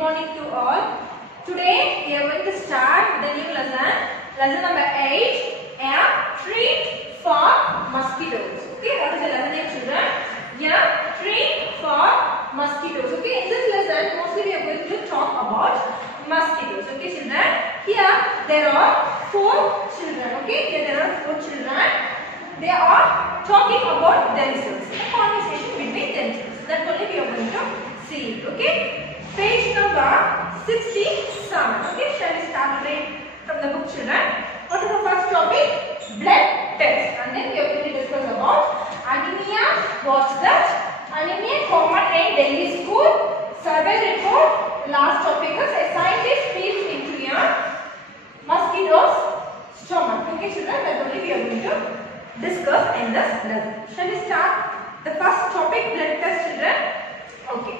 morning to all. Today we are going to start with a new lesson. Lesson number 8. A treat for mosquitoes. Okay, what is the lesson name, children? A treat for mosquitoes. Okay, in this lesson mostly we are going to talk about mosquitoes. Okay, children. Here there are 4 children. Okay, here there are 4 children. They are talking about themselves. A conversation between themselves. That's only we are going to see it. Okay. Page number 67. Okay. Shall we start reading from the book, children? What is the first topic? Blood test. And then we are going to discuss about anemia. What's that? Anemia common in Delhi school. Survey report. Last topic is a scientist peeks into a mosquito's stomach. Okay, children. That's only we are going to discuss in this lesson. Shall we start the first topic, blood test, children? Okay.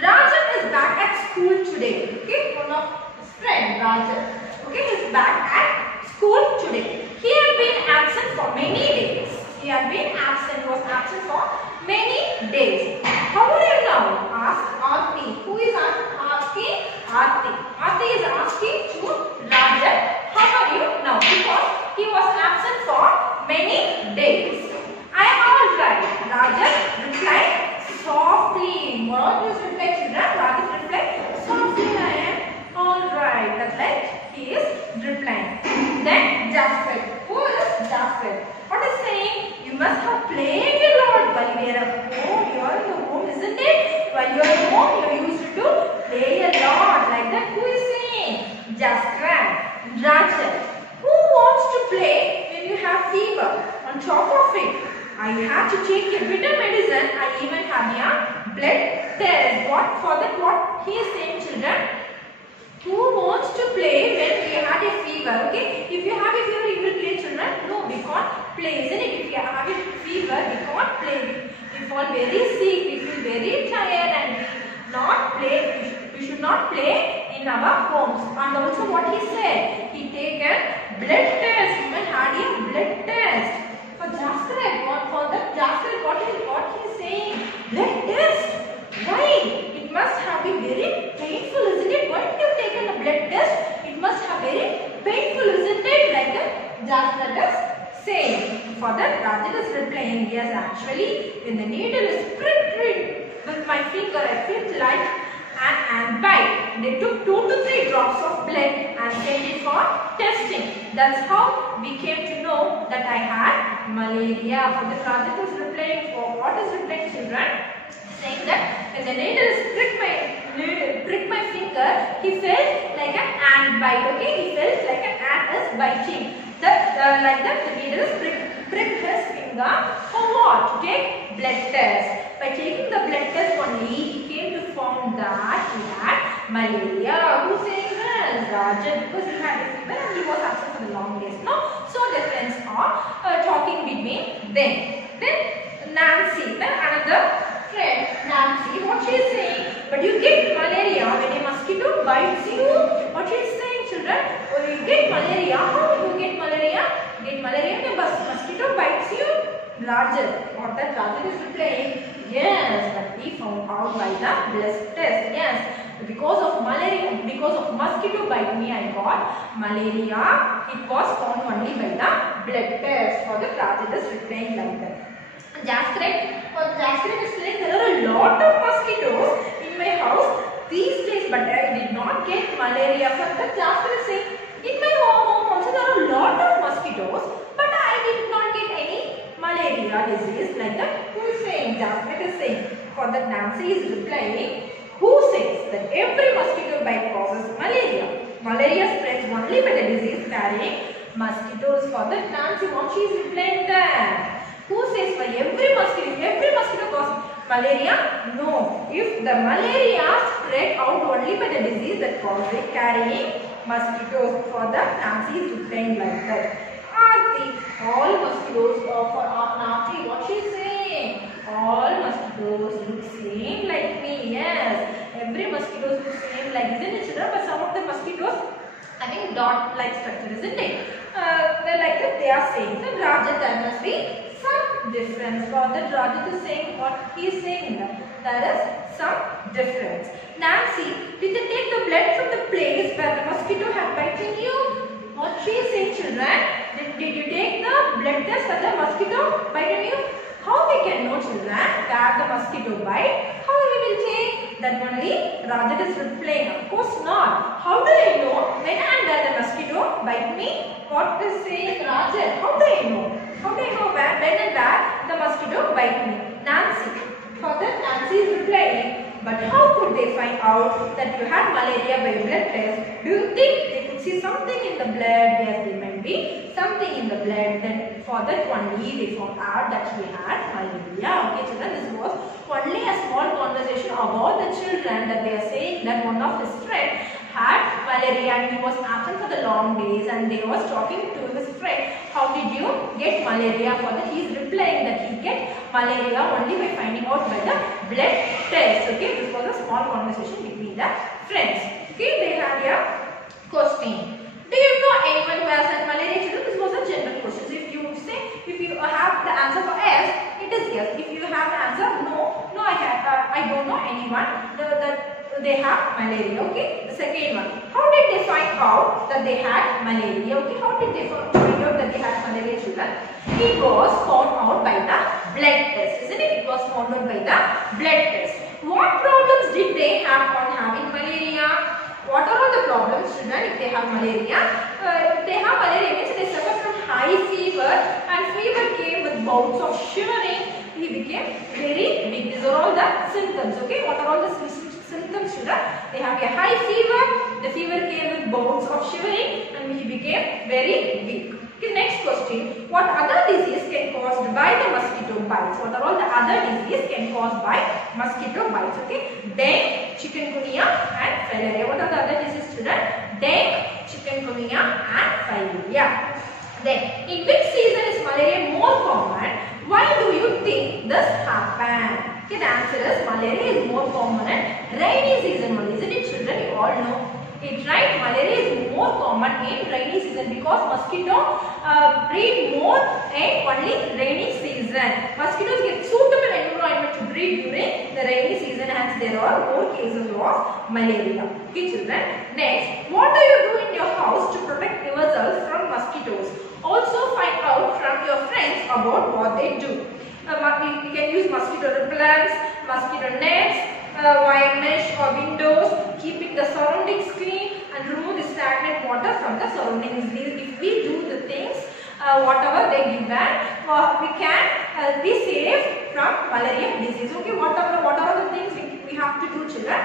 Rajan is back at school today. Okay, one of his friend Rajan. Okay, he's back at school today. He had been absent for many days. He was absent for many days. How are you now? Asked Aarti. Who is asking? Aarti. Aarti is asking to Rajan, how are you now? Because he was absent for many days. I am all right. Rajan replied softly. What is reply, children? Rajan replied softly. I am all right. That's like he is replying. Then Jasper. Who is Jasper? What is saying? You must have played a lot while you are at home. You are in the home, isn't it? While you are at home, you are used to play a lot. Like that. Who is saying? Jasper. Rajan. Who wants to play when you have fever? On top of it, I had to take a bitter medicine. I even had a blood test. What he is saying, children? Who wants to play when you had a fever? Okay, if you have a fever, you will play, children. No, we can't play, isn't it? If you have a fever, we can't play. We fall very sick. We feel very tired, and we should not play in our homes. And also, what he said, he take a blood test. Even had a blood test. For Jasper, what he is saying? Blood test. Why? It must have been very painful, isn't it? Why did you take a blood test? It must have very painful, isn't it? Like the Jasper is saying. For that, Rajan is replying, yes, actually, when the needle is pricked with my finger, I felt like an bite. They took 2 to 3 drops of blood and sent it for testing. That's how we came to know that I had malaria. For the Rajan is replying, for what is replying, children? Saying that when the needle is pricked my finger, he felt like an ant bite. Okay, he felt like an ant is biting. Like that, the needle is pricked his finger. For what? To take blood test. By taking the blood test only, he came to find that he had malaria. Who's saying this? Rajan, because he had a fever and he was absent for the long days. No, so the friends are talking between them. Then Nancy, then another friend, Nancy, what she is saying? But you get malaria when a mosquito bites you. What she is saying, children? Oh, you get malaria. How do you get malaria? You get malaria when a mosquito bites you. Rajan, what that Rajan is replying? Yes, but we found out by the blood test. Yes, because of malaria, because of mosquito bite me, I got malaria. It was found only by the blood test. For the Rajan is replying like that. Jasper is saying there are a lot of mosquitoes in my house these days, but I did not get malaria. For that, Jasper is saying, in my home also there are a lot of mosquitoes, but I did not get any malaria disease. Like that, who is saying? Jasper is saying. For that, Nancy is replying, who says that every mosquito bite causes malaria? Malaria spreads only by the disease carrying mosquitoes. For that, Nancy, what she is replying there? Who says for every mosquito causes malaria? No. If the malaria spread out only by the disease that causes it carrying mosquitoes. For that, Nancy is replying like that. Aarti, all mosquitoes for Aarti, what she is saying? All mosquitoes look same like me. Yes, every mosquito looks same like, isn't it, children? But some of the mosquitoes having dot-like structure, isn't it? They're like that. They are saying. So Rajan, there must be some difference. For that, Rajan is saying what he is saying. there is some difference. Nancy, did you take the blood from the place where the mosquito had bitten you? What she is saying, children? Did you take the blood test where the mosquito bitten you? How we can know, children, where the mosquito bite? How we will take? That only Rajat is replying. Of course not. How do I know when and where the mosquito bite me? What is saying Rajat? How do I know? How do I know when and where the mosquito bite me? Nancy. For that, Nancy is replying. But how could they find out that you had malaria by your blood test? Do you think they could see something in the blood? Yes, there might be something in the blood. Then for that only they found out that we had malaria. Okay, children, this was only a small conversation about the children, that they are saying that one of his friends had malaria and he was absent for the long days, and they was talking to his friend, how did you get malaria? For that he is replying that he get malaria only by finding out by the blood test. Okay, this was a small conversation between the friends. Okay, they had a question. Do you know anyone who has had malaria? Children, this was a general question. So if you say, if you have the answer for yes, it is yes. If you have the answer no, I don't know anyone that they have malaria. Okay, the second one, how did they find out that they had malaria? Okay, how did they find out that they had malaria, children? It was found out by the blood test, isn't it? It was found out by the blood test. What problems did they have on having malaria? What are all the problems, children, if they have malaria? If they have malaria, means they suffer from high fever, and fever came with bouts of shivering. He became very weak. These are all the symptoms. Okay, what are all the symptoms, children? They have a high fever. The fever came with bouts of shivering, and he became very weak. Okay, next question. What other disease can caused by the mosquito bites? What are all the other disease can caused by mosquito bites? Okay, dengue, chikungunya and filaria. What are the other diseases, children? Dengue, chikungunya and filaria. Then, in which season is malaria more common? Why do you think this happened? Okay, the answer is malaria is more common in rainy season only. Isn't it, children? You all know. It's right, malaria is more common in rainy season because mosquito breed more in only rainy season. Mosquitoes get suitable environment to breed during the rainy season, hence there are more cases of malaria. Okay, children. Next, what do you do in your house to protect yourself from mosquitoes? Also find out from your friends about what they do. We can use mosquito repellents, mosquito nets, wire mesh or windows, keeping the surroundings clean and remove the stagnant water from the surroundings. If we do the things, whatever they give back, we can be safe from malaria disease. Okay, what are the things we have to do, children?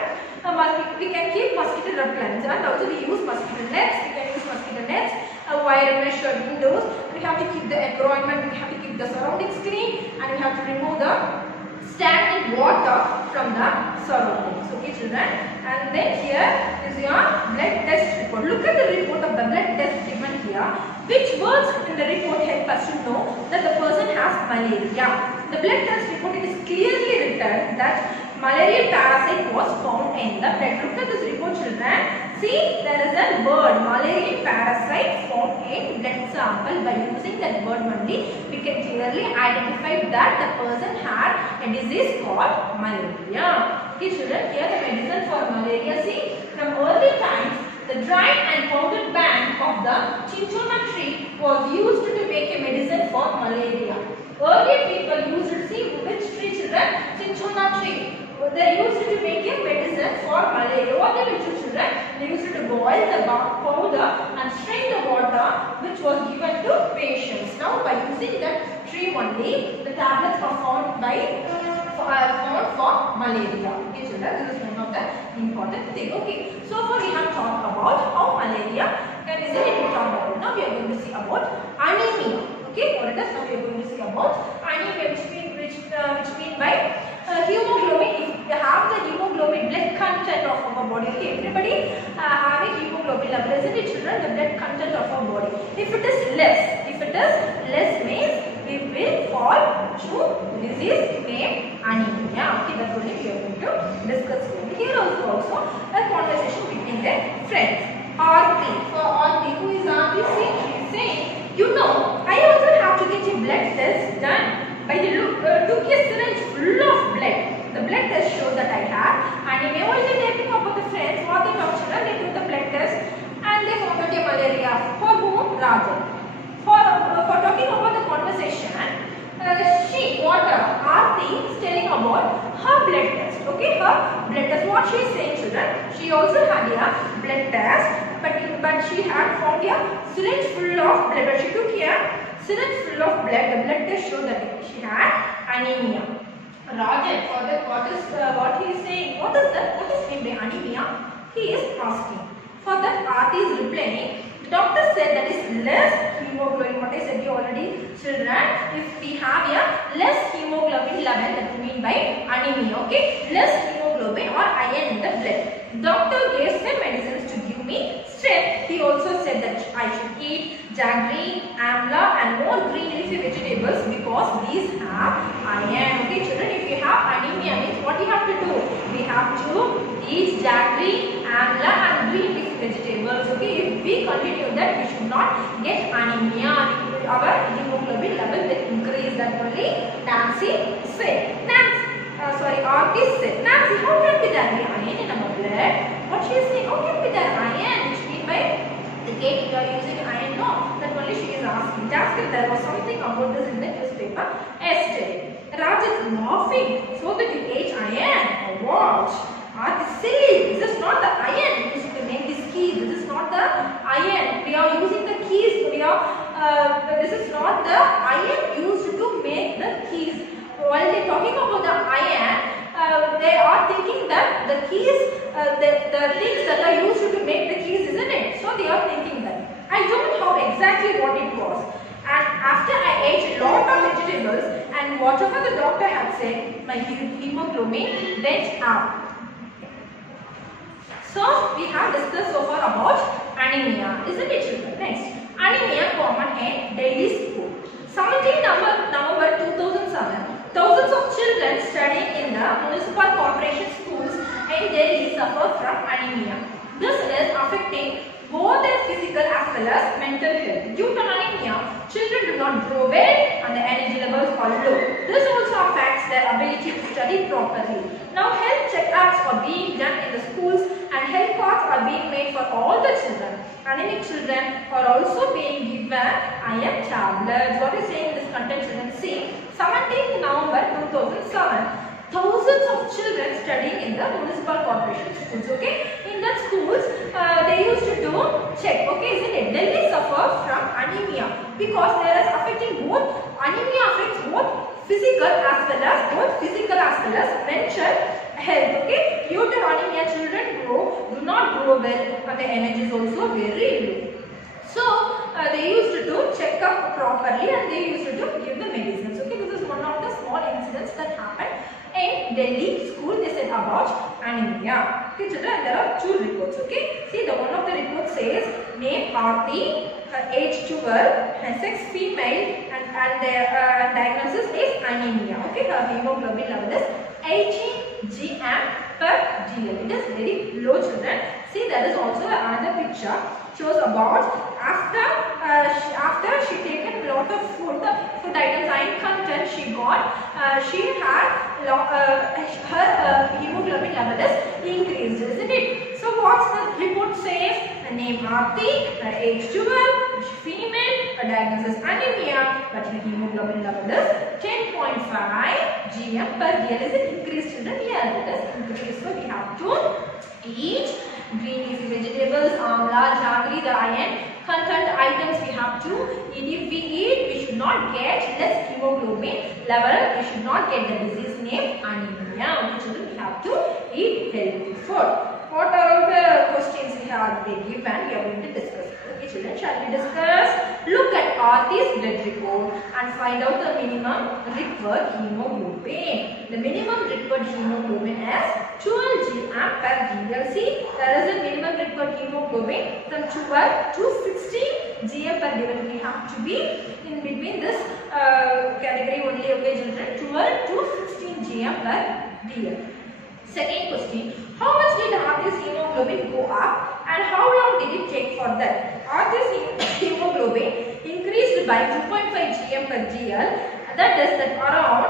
We can keep mosquito repellents, and also we use mosquito nets. We can use mosquito nets, wire mesh or windows. We have to keep the environment, we have to keep the surroundings clean, and we have to remove the stagnant water from the surroundings. Okay, children. And then here is your blood test report. Look at the report of the blood test given here. Which words in the report help us to know that the person has malaria? The blood test report, it is clearly written that malaria parasite was found in the blood. Look at this report, children. See, there is a word malaria parasite found in blood sample. By using that word only, we can clearly identify that the person had a disease called malaria. Okay, children, here the medicine for malaria. See, from early times, the dried and powdered bank of the cinchona tree was used to make a medicine for malaria. Earlier people used to see which tree, children? Cinchona tree. They used to make a medicine for malaria. What they used to, children? They used to boil the powder and strain the water which was given to patients. Now by using that tree only, the tablets are found for malaria. Okay, children, this is one of the important thing. Okay, so far we have talked about how malaria is it. Now we are going to see about anemia. Okay, what it is? Now we are going to see about anemia, which mean by hemoglobin. If you have the hemoglobin blood content of our body, okay, everybody have a hemoglobin level, isn't it, children? The blood content of our body. If it is less means we will fall to disease named anemia. Okay, that's only we are going to discuss here. Here also a conversation between their friends. Aarti, for Aarti, who is Aarti? See, she is saying, you know, I also have to get a blood test done. By the look, took a syringe full of blood. The blood test Okay, her blood test. What she is saying, children? She also had a blood test, but she had found a syringe full of blood. But she took a syringe full of blood. The blood test showed that she had anemia. Rajan, what he is saying? What is that? What is meant by anemia? He is asking. For that, Aarti is replying. The doctor said that is less hemoglobin. What I said you already, children. If we have a less hemoglobin level, that is mean by anemia. Okay, less hemoglobin or iron in the blood. Doctor gave some medicines to give me strength. He also said that I should eat jaggery, amla, and more green leafy vegetables because these have iron. Okay, children. If you have anemia, means what you have to do? We have to eat jaggery, amla, and green leafy vegetables. Okay, if we continue that, we should not get anemia. Our hemoglobin level will increase. That only Nancy said. Aarti said, Nancy, how can be there iron in our blood? What she is saying, how can be there iron? Which means by the cake you are using iron? No, that only she is asking. Just there was something about this in the newspaper yesterday. Rajan is laughing, so that you ate iron. Or what? Aarti, silly. This is not the iron used to make this key. This is not the iron. We are using the keys. This is not the iron used to make the keys. While they are talking about the iron, they are thinking that the keys, the things that are used to make the keys, isn't it? So they are thinking that. I don't know exactly what it was. And after I ate a lot of vegetables and whatever the doctor had said, my hemoglobin went up. So we have discussed so far about anemia, isn't it, children? Next, anemia common in Delhi school. 17 November 2007. Thousands of children studying in the municipal corporation schools in Delhi suffer from anemia. This is affecting both their physical as well as mental health. Due to anemia, children do not grow well and the energy levels are low. This also affects their ability to study properly. Now, health checkups are being done in the schools and health cards are being made for all the children. Anemic children are also being given iron tablets. What is saying in this content, children? See, 17th November 2007. Thousands of children studying in the municipal corporation schools. Okay, in that schools they used to do check. Okay, isn't it? Delhi suffers from anemia because there is affecting both. Anemia affects both physical as well as mental health. Okay, due to anemia, children do not grow well and the energy is also very low. So they used to do check up properly and they used to give the medicines. Okay, this is one of the small incidents that happened in Delhi school. They said about anemia. Okay, children, there are two reports. Okay, see, the one of the reports says name Aarti, age 12, sex female, and their diagnosis is anemia. Okay, her hemoglobin level is 18 gm/dl. It is very low, children. See, there is also another picture shows about after she taken a lot of food items, iron content she got, she had her hemoglobin level is increased, isn't it? So what's the report says? The name Aarti, her age 12, female, her diagnosis anemia, but her hemoglobin level is 10.5 gm/dl. Is it increased, children? Yes, it is increased. So we have to eat green leafy vegetables, amla, jaggery, the iron content items we have to eat. If we eat, we should not get less hemoglobin level. We should not get the disease named anemia. Okay, children, we have to eat healthy food. What are all the questions we have been given? We are going to discuss. Okay, children, shall we discuss? Look at Aarti's blood report and find out the minimum required hemoglobin. The minimum required hemoglobin is 12 gm/dl. See, there is a minimum required hemoglobin from 12 to 16 gm/dl. We have to be in between this category only. Okay, children, 12 to 16 gm/dl. Second question, how much did Aarti's hemoglobin go up and how long did it take for that? Aarti's hemoglobin increased by 2.5 gm/dl. That is that around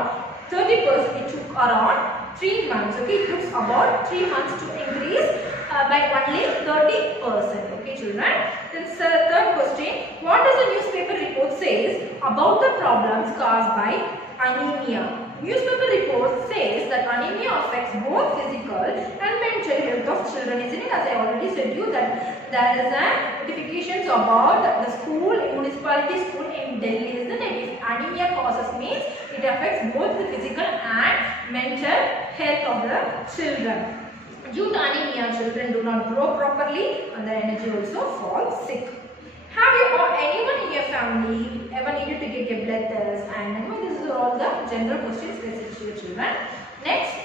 30%. It took around 3 months. Okay, it took about 3 months to increase by only 30%. Okay, children. Then third question, what does the newspaper report says about the problems caused by anemia? Newspaper report says that anemia affects both physical and mental health of children. Isn't it? As I already said you that there is a notifications about the school, municipality school in Delhi. Isn't it? If anemia causes means it affects both the physical and mental health of the children. Due to anemia, children do not grow properly and their energy also falls sick. Have you or anyone in your family ever needed to get a blood test? And this is all the general questions related to your children. Next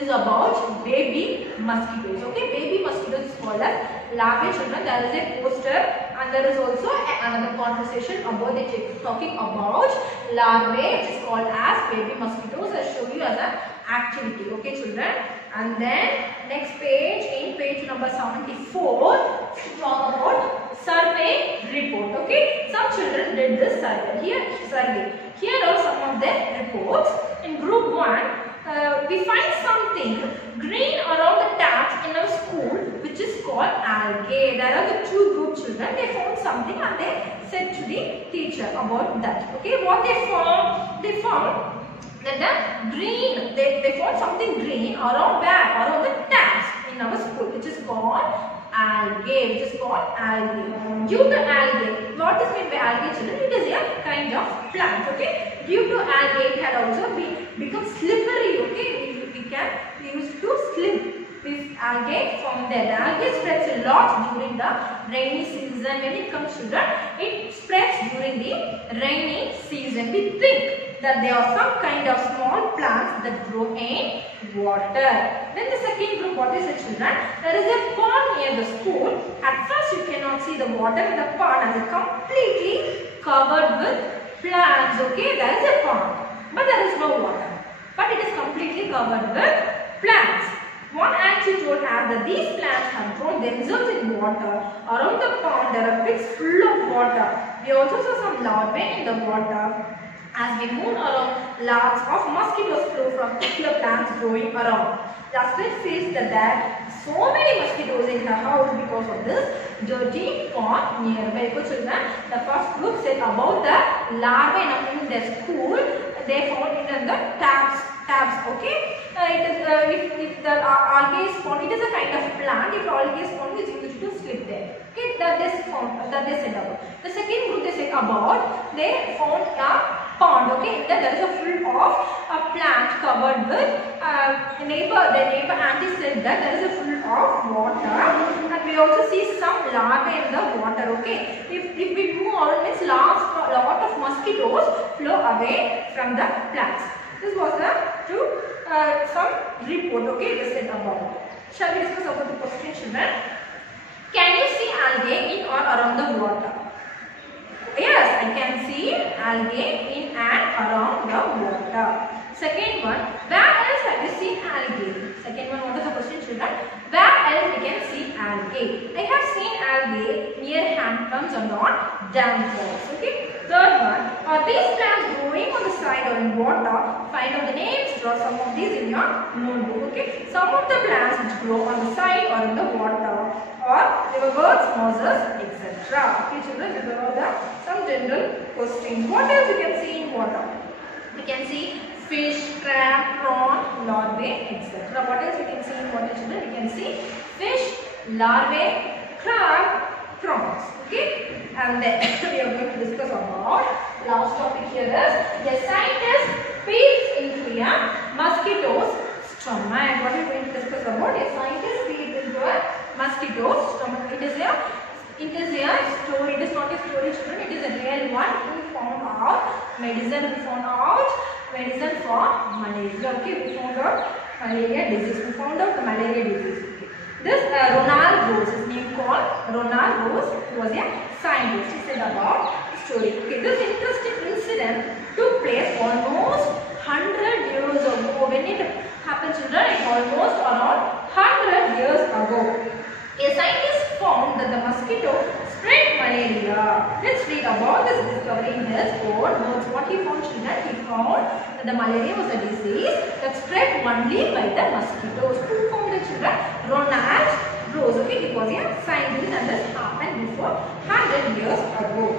is about baby mosquitoes. Okay, baby mosquitoes is called as larvae children. There is a poster and there is also another conversation about it talking about larvae, which is called as baby mosquitoes. I will show you as an activity. Okay, children. And then next page, in page number 74, to talk about survey report. Okay, some children did this survey. Here are some of the reports. In group 1, we find something green around the taps in our school, which is called algae. There are the two group children. They found something and they said to the teacher about that. Okay, what they found? They found that the green, they found something green around where? Around the taps in our school, which is called algae. Due to algae, what is meant by algae children? It is a kind of plant. Okay, due to algae, it had also become slippery. Okay, we can use to slip with algae from there. The algae spreads a lot during the rainy season. When it comes to that, it spreads during the rainy season. We think that there are some kind of small plants that grow in water. Then the second group, what is it children? There is a pond near the school. At first you cannot see the water in the pond as it completely covered with plants. Okay, there is a pond but there is no water, but it is completely covered with plants. One auntie told us that these plants have grown themselves in water. Around the pond there are pits full of water. We also saw some larvae in the water. As we move around, larvae of mosquitoes flew from particular plants growing around. Justin feels that there are so many mosquitoes in her house because of this dirty pond nearby. Children, the first group said about the larvae in their school. They found it in the tabs. Okay, if the algae is found, it is a kind of plant. If algae is found, it is used to slip there. Okay, that they said about. The second group they said about, they found a pond. Okay, there is a full of a plant covered with the neighbor auntie said that there is a full of water, and we also see some larvae in the water. Okay, if we move on, means lot of mosquitoes flow away from the plants. This was some report. Okay, they said about. Shall we discuss about the question, children? Can you see algae in or around the water? Yes, I can see algae in and around the water. Second one, where else have you seen algae? Second one, what is the question, children? Where else we can see algae? I have seen algae near hand pumps and on dam walls. Okay. Third one, are these plants growing on the side or in water? Find out the names, draw some of these in your notebook. Okay. Some of the plants which grow on the side or in the water, or liverworts, mosses, etc. Okay, children, these are all some general questions. What else you can see in water? We can see fish, crab, prawn, larvae, etc. What else we can see in water, children? We can see fish, larvae, crab, prawns. Okay, and then we are going to discuss about last topic here is a scientist peeks into a mosquito's stomach. What are we going to discuss about? A scientist peeks into a mosquito's stomach. It is a story. It is not a story, children. It is a real one. We found out medicine. We found out medicine for malaria. Okay, we found out malaria disease. We found out the malaria disease. Okay. This Ronald Rose, his name called Ronald Rose, he was a scientist. He said about story. Okay, this interesting incident took place almost 100 years ago. When it happened, children, it almost around 100 years ago. A scientist found that the mosquito spread malaria. Let's read about this discovery in his own words. What he found, children? He found that the malaria was a disease that spread only by the mosquitoes. Who found the children? Ronald Rose. Okay, he was a scientist and this happened before 100 years ago.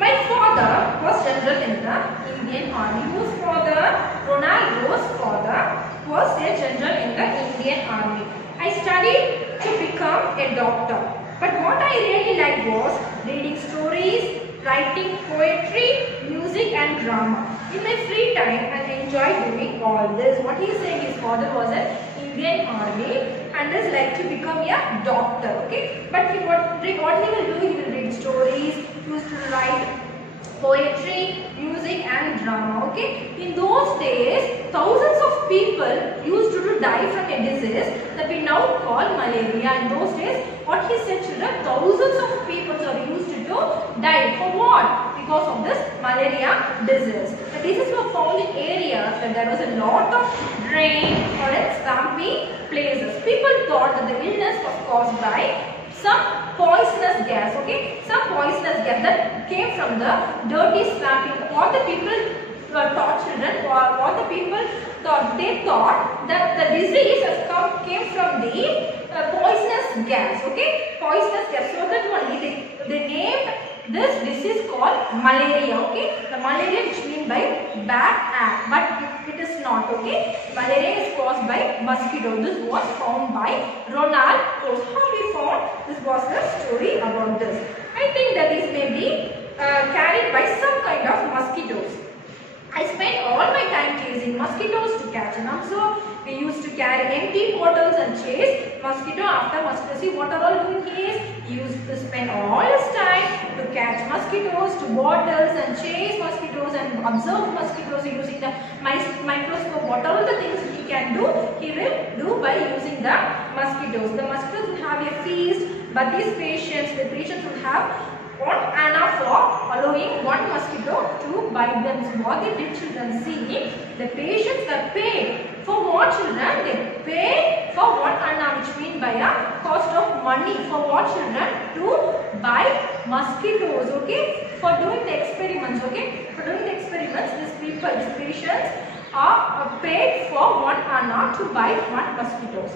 My father father was general in the Indian army. Whose father? Ronaldo's father was a general in the Indian army. I studied to become a doctor. But what I really liked was reading stories, writing poetry, music and drama. In my free time, I enjoyed doing all this. What he is saying, his father was an Indian army and is like to become a doctor. Okay, but what he will do, he will read stories, used to write poetry, music and drama. Okay, in those days, thousands of people used to die from a disease that we now call malaria. In those days, what he said, children, thousands of people are used to die. For what? Because of this malaria disease. The diseases were found in areas where there was a lot of rain or in swampy places. People thought that the illness was caused by some poisonous gas. Okay, some poisonous gas that came from the dirty swampy. What the people taught children, or what the people thought, they thought that the disease came from the poisonous gas. Okay, poisonous gas. So that only they named this disease called malaria. Okay, the malaria which means by bad air, but it is not. Okay, malaria is caused by mosquito. This was found by Ronald. How we found? This was the story about this. I think that this may be carried by some kind of mosquitoes. I spent all my time chasing mosquitoes to catch them. So we used to carry empty bottles and chase mosquito after mosquito. See what are all doing here? He used to spend all his time to catch mosquitoes, to bottles and chase mosquitoes and observe mosquitoes using the microscope. What all the things he can do, he will do by using the mosquitoes. The mosquitoes will have a feast, but the patients will have one anna for allowing one mosquito to bite them. So what they did, children, see, the patients were paid for what, children? They paid for one anna, which means by a cost of money. For what, children? To bite mosquitoes. Okay, for doing the experiments. Okay, for doing the experiments, these patients are paid for one anna to bite one mosquitoes.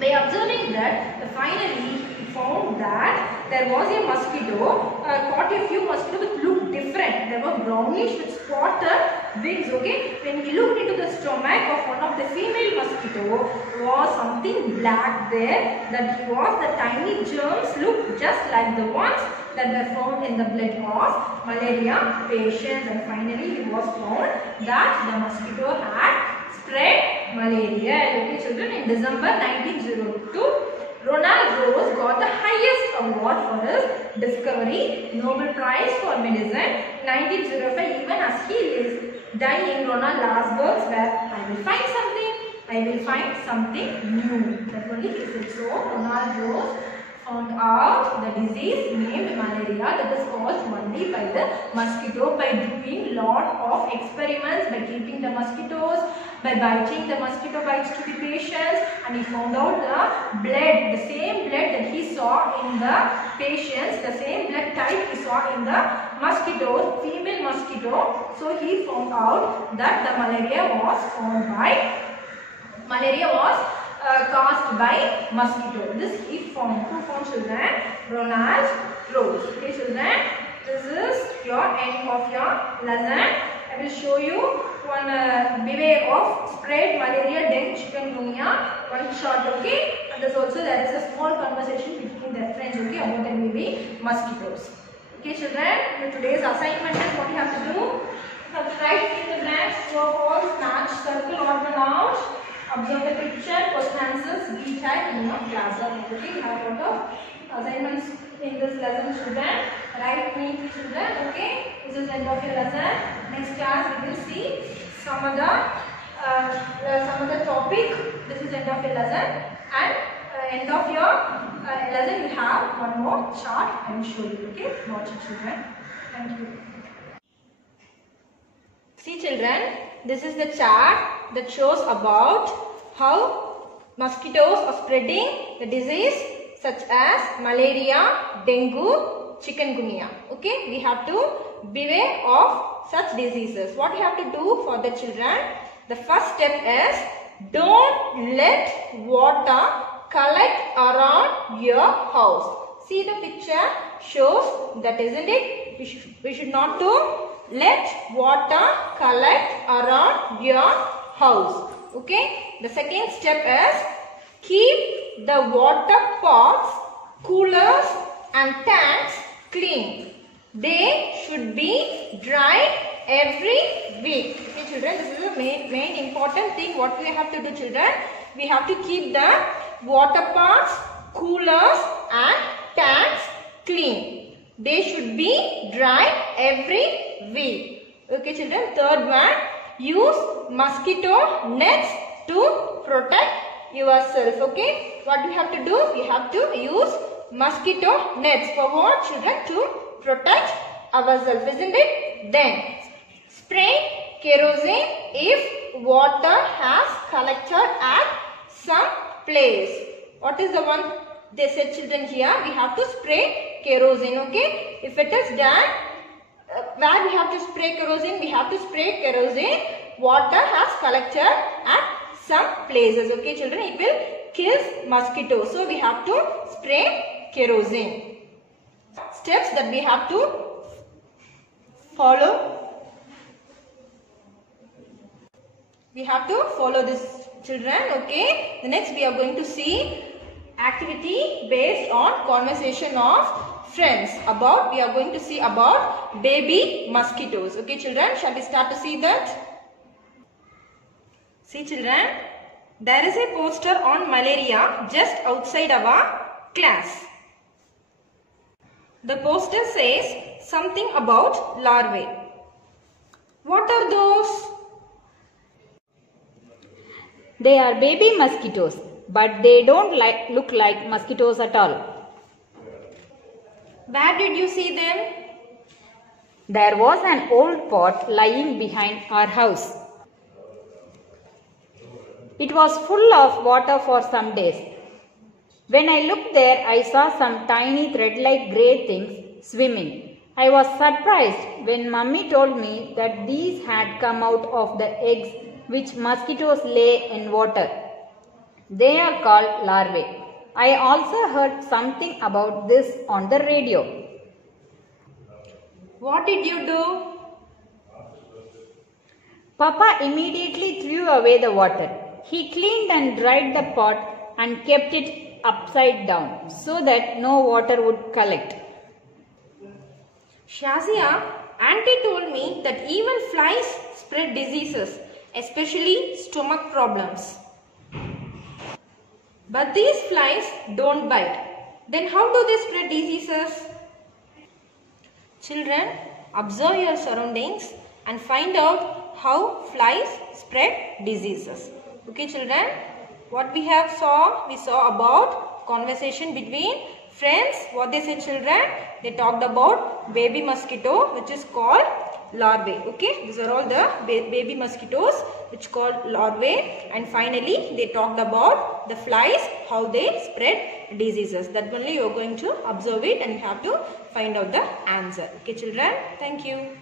By observing that, finally he found that there was a mosquito, caught a few mosquitoes which looked different. They were brownish with spotted wings. Okay, when he looked into the stomach of one of the female mosquito, was something black there. That was the tiny germs looked just like the ones that were found in the blood of malaria patients. And finally it was found that the mosquito had spread malaria. Okay, children, in December 1902, Ronald Rose got the highest award for his discovery, Nobel Prize for Medicine. 1905, even as he is dying, Ronald last words were, I will find something new. That only he said. So Ronald Rose found out the disease named malaria that is caused only by the mosquito, by doing lot of experiments, by keeping the mosquitoes, by biting the mosquito bites to the patients, and he found out the blood, the same blood that he saw in the patients, the same blood type he saw in the mosquitoes, female mosquito. So he found out that the malaria was caused by mosquito. This he found. Who found, children? Ronald Rose. Okay, children, this is your end of your lesson. I will show you one beware of spread malaria, dengue, chikungunya, one shot. Okay, and there is a small conversation between their friends. Okay, about the baby mosquitoes. Okay, children, your today's assignment is what you have to do. You have to write in the blanks, true or false, match, circle, odd one out. Observe the picture, question answers, be type in your class. Okay, you have a lot of assignments in this lesson, children. Write neatly, children. Okay, this is the end of your lesson. Next class we will see some other topic. This is the end of your lesson, and end of your lesson you have one more chart I will show you. Okay, watch it, children. Thank you. See, children, this is the chart that shows about how mosquitoes are spreading the disease such as malaria, dengue, chikungunya. Okay, we have to beware of such diseases. What you have to do for the children? The first step is don't let water collect around your house. See, the picture shows that, isn't it? We should not to let water collect around your house. Okay. The second step is keep the water pots, coolers and tanks clean. They should be dried every week. Okay children, this is the main important thing what we have to do children. We have to keep the water pots, coolers and tanks clean. They should be dried every week. Okay children, third one, use mosquito nets to protect yourself. Okay, what we have to do? We have to use mosquito nets. For what children? To protect ourselves, isn't it? Then spray kerosene if water has collected at some place. What is the one they said children here? We have to spray kerosene. Okay, if it is done, where we have to spray kerosene? We have to spray kerosene. Water has collected at some places. Okay children, it will kill mosquitoes. So we have to spray kerosene. Steps that we have to follow. We have to follow this children. Okay. The next we are going to see activity based on conversation of friends. We are going to see about baby mosquitoes. Okay children, shall we start to see that? See children, there is a poster on malaria just outside our class. The poster says something about larvae. What are those? They are baby mosquitoes, but they don't look like mosquitoes at all. Where did you see them? There was an old pot lying behind our house. It was full of water for some days. When I looked there, I saw some tiny thread-like grey things swimming. I was surprised when Mummy told me that these had come out of the eggs which mosquitoes lay in water. They are called larvae. I also heard something about this on the radio. What did you do? Papa immediately threw away the water. He cleaned and dried the pot and kept it upside down so that no water would collect. Shazia, Auntie told me that even flies spread diseases, especially stomach problems. But these flies don't bite. Then how do they spread diseases? Children, observe your surroundings and find out how flies spread diseases. Okay children, what we saw about conversation between friends. What they said children? They talked about baby mosquito which is called larvae. Okay, these are all the baby mosquitoes which called larvae, and finally they talked about the flies, how they spread diseases. That only you are going to observe it and you have to find out the answer. Okay children, thank you.